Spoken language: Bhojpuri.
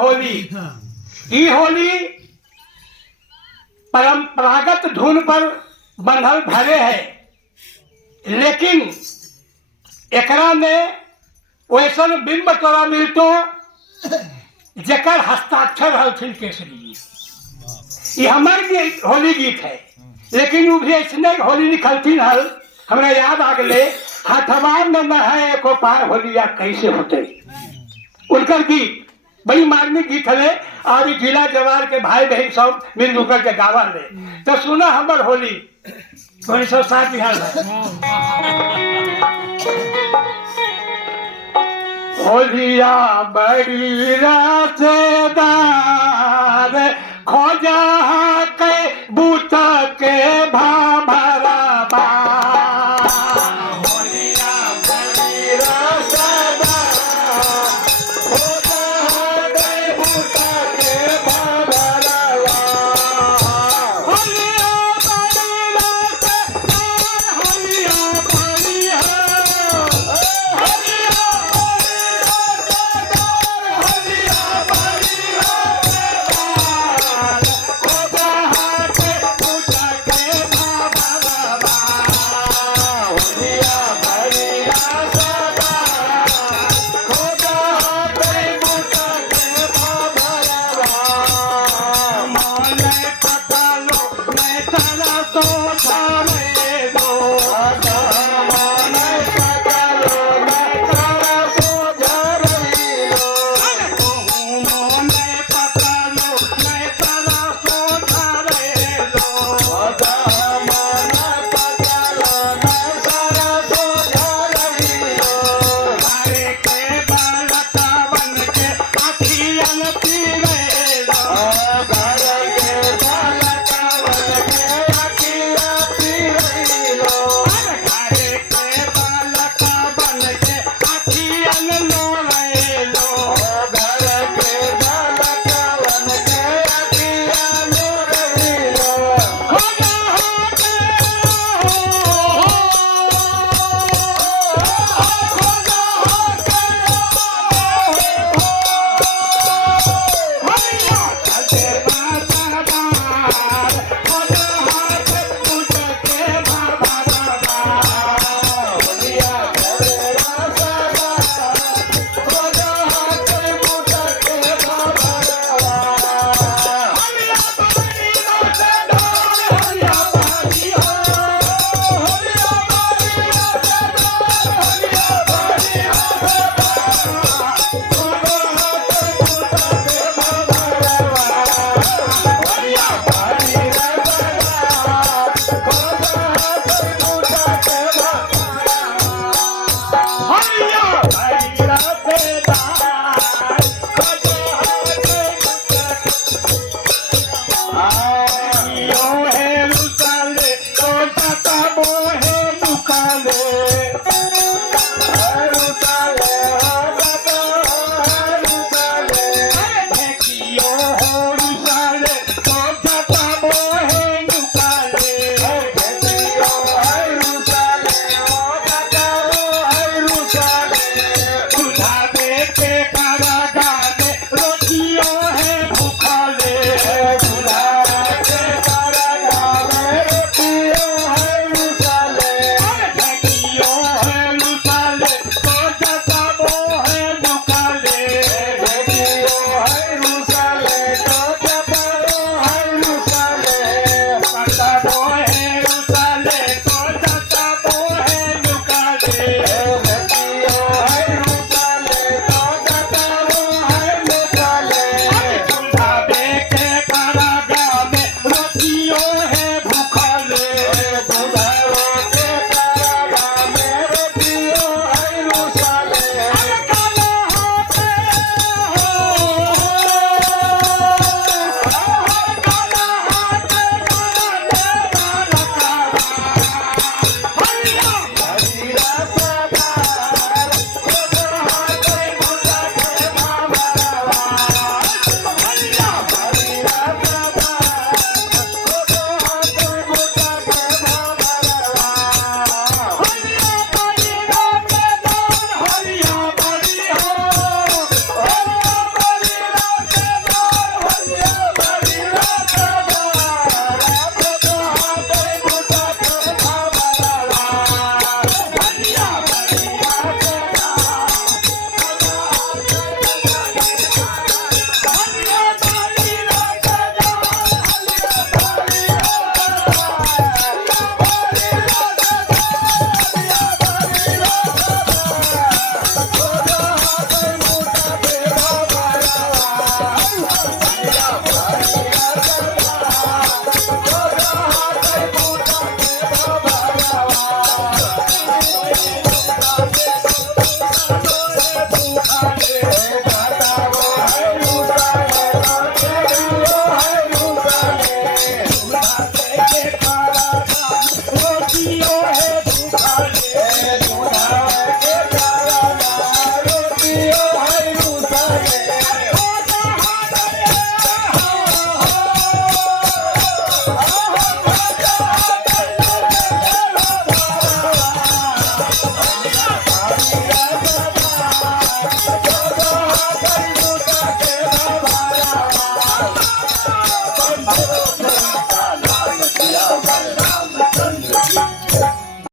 होली। ई होली परंपरागत धुन पर बंधल भरे है, लेकिन एकरा में वैसन बिंब तोरा मिलतो जकर हस्ताक्षर हलथिन केसरी जी। ये हमार गीत होली गीत है, लेकिन वो भी ऐसने होली लिखलथिन हल। हमरा याद आ गए हथवार में न है एको पार होलिया कैसे होते। उनकर गीत बड़ी मार्मिक गीत है और जिला जवार के भाई बहन सब मिल जुल के गावा ले। तो सुना हमर होली 1960 बिहार में। होलिया बड़ी रसदार